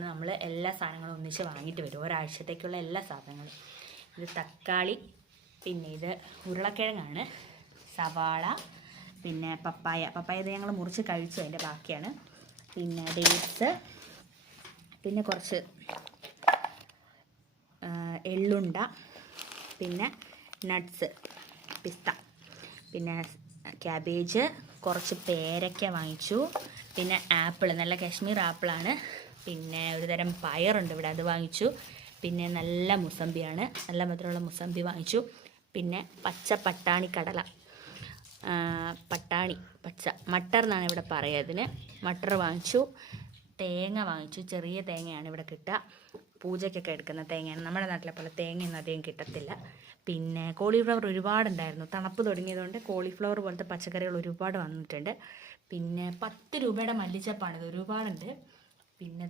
വന്ന് നമ്മൾ എല്ലാ സാധനങ്ങളും ഒന്നിച്ച് വാങ്ങിയിട്ട് വരും, ഒരാഴ്ചത്തേക്കുള്ള എല്ലാ സാധനങ്ങളും. ഇത് തക്കാളി, പിന്നെ ഇത് ഉരുളക്കിഴങ്ങാണ്, സവാള, പിന്നെ പപ്പായ ഇത് ഞങ്ങൾ മുറിച്ച് കഴിച്ചു, അതിൻ്റെ ബാക്കിയാണ്. പിന്നെ ഡേറ്റ്സ്, പിന്നെ കുറച്ച് എള്ളുണ്ട, പിന്നെ നട്ട്സ്, പിസ്ത, പിന്നെ ക്യാബേജ്, കുറച്ച് പേരയ്ക്ക വാങ്ങിച്ചു, പിന്നെ ആപ്പിൾ, നല്ല കാശ്മീർ ആപ്പിളാണ്, പിന്നെ ഒരു തരം പയറുണ്ട് ഇവിടെ, അത് വാങ്ങിച്ചു, പിന്നെ നല്ല മുസമ്പിയാണ്, നല്ല മധുരമുള്ള മുസമ്പി വാങ്ങിച്ചു, പിന്നെ പച്ച പട്ടാണി കടല, പച്ച മട്ടർ എന്നാണ് ഇവിടെ പറയുക അതിന്, മട്ടർ വാങ്ങിച്ചു, തേങ്ങ വാങ്ങിച്ചു, ചെറിയ തേങ്ങയാണ് ഇവിടെ കിട്ടുക, പൂജയ്ക്കൊക്കെ എടുക്കുന്ന തേങ്ങയാണ്, നമ്മുടെ നാട്ടിലെ പോലെ തേങ്ങയൊന്നും അധികം കിട്ടത്തില്ല. പിന്നെ കോളിഫ്ലവർ ഒരുപാടുണ്ടായിരുന്നു, തണുപ്പ് തുടങ്ങിയതുകൊണ്ട് കോളിഫ്ലവർ പോലത്തെ പച്ചക്കറികൾ ഒരുപാട് വന്നിട്ടുണ്ട്. പിന്നെ 10 രൂപയുടെ മല്ലിച്ചപ്പാണിത്, ഒരുപാടുണ്ട്. പിന്നെ